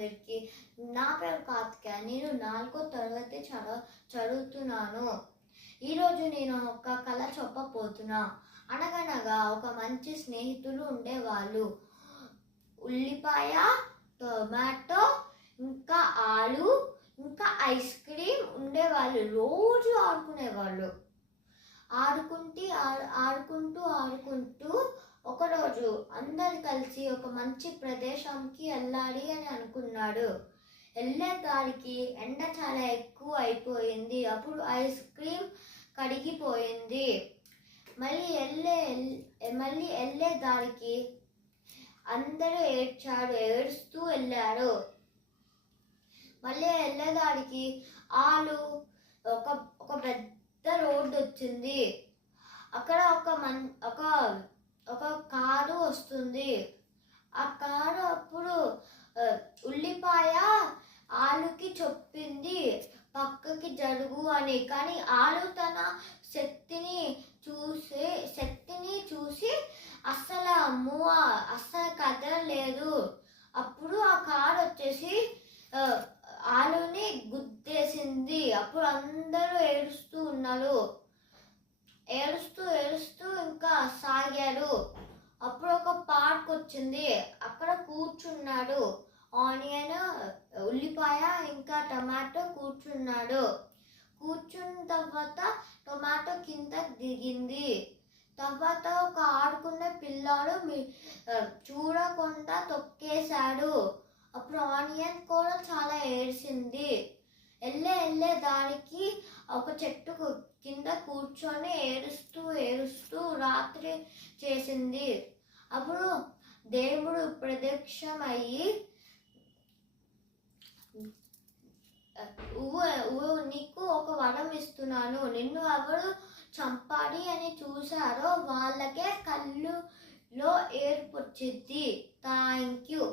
అందరికీ. నా పేరు కార్తికేయ. నేను 4వ తరగతి చదువుతున్నాను. ఈరోజు నేను ఒక కథ చెప్పబోతున్నా. అనగనగా ఒక మంచి స్నేహితులు ఉండేవాళ్ళు. ఉల్లిపాయ, టొమాటో, ఇంకా ఆలు, ఇంకా ఐస్ క్రీమ్ ఉండేవాళ్ళు. రోజు ఆడుకునేవాళ్ళు. ఆడుకుంటూ ఒకరోజు అందరు కలిసి ఒక మంచి ప్రదేశానికి వెళ్ళాలి అని అనుకున్నాడు. వెళ్ళే దారికి ఎండ చాలా ఎక్కువ అయిపోయింది. అప్పుడు ఐస్ క్రీమ్ కడిగిపోయింది. మళ్ళీ వెళ్ళే దారికి అందరూ ఏడుస్తూ వెళ్ళారు. మళ్ళీ వెళ్ళేదానికి ఒక పెద్ద రోడ్డు వచ్చింది. అక్కడ ఒక కారు వస్తుంది. ఆ కారు అప్పుడు ఉల్లిపాయ ఆలుకి చెప్పింది పక్కకి జరుగు అని. కానీ ఆలు తన శక్తిని చూసి అస్సలు కదలలేదు. అప్పుడు ఆ కారు వచ్చేసి ఆలుని గుద్దేసింది. అప్పుడు అందరూ ఏడుస్తూ ఉన్నారు. ఏడుస్తూ ఇంకా సాగారు. అప్పుడు ఒక పార్క్ వచ్చింది. అక్కడ కూర్చున్నాడు. ఆనియన్, ఉల్లిపాయ ఇంకా టమాటో కూర్చున్నాడు. కూర్చున్న తర్వాత టొమాటో కింద దిగింది. తర్వాత ఒక ఆడుకునే పిల్లాడు చూడకుండా తొక్కేశాడు. అప్పుడు ఆనియన్ కూడా చాలా ఏడ్చింది. వెళ్ళే దారికి ఒక చెట్టు కింద కూర్చొని ఏడుస్తూ రాత్రి చేసింది. అప్పుడు దేవుడు ప్రత్యక్షమయ్యి నీకు ఒక వరం ఇస్తున్నాను. నిన్ను ఎవరు చంపాలి అని చూశారో వాళ్ళకే కళ్ళులో ఏర్పొచ్చింది. Thank you.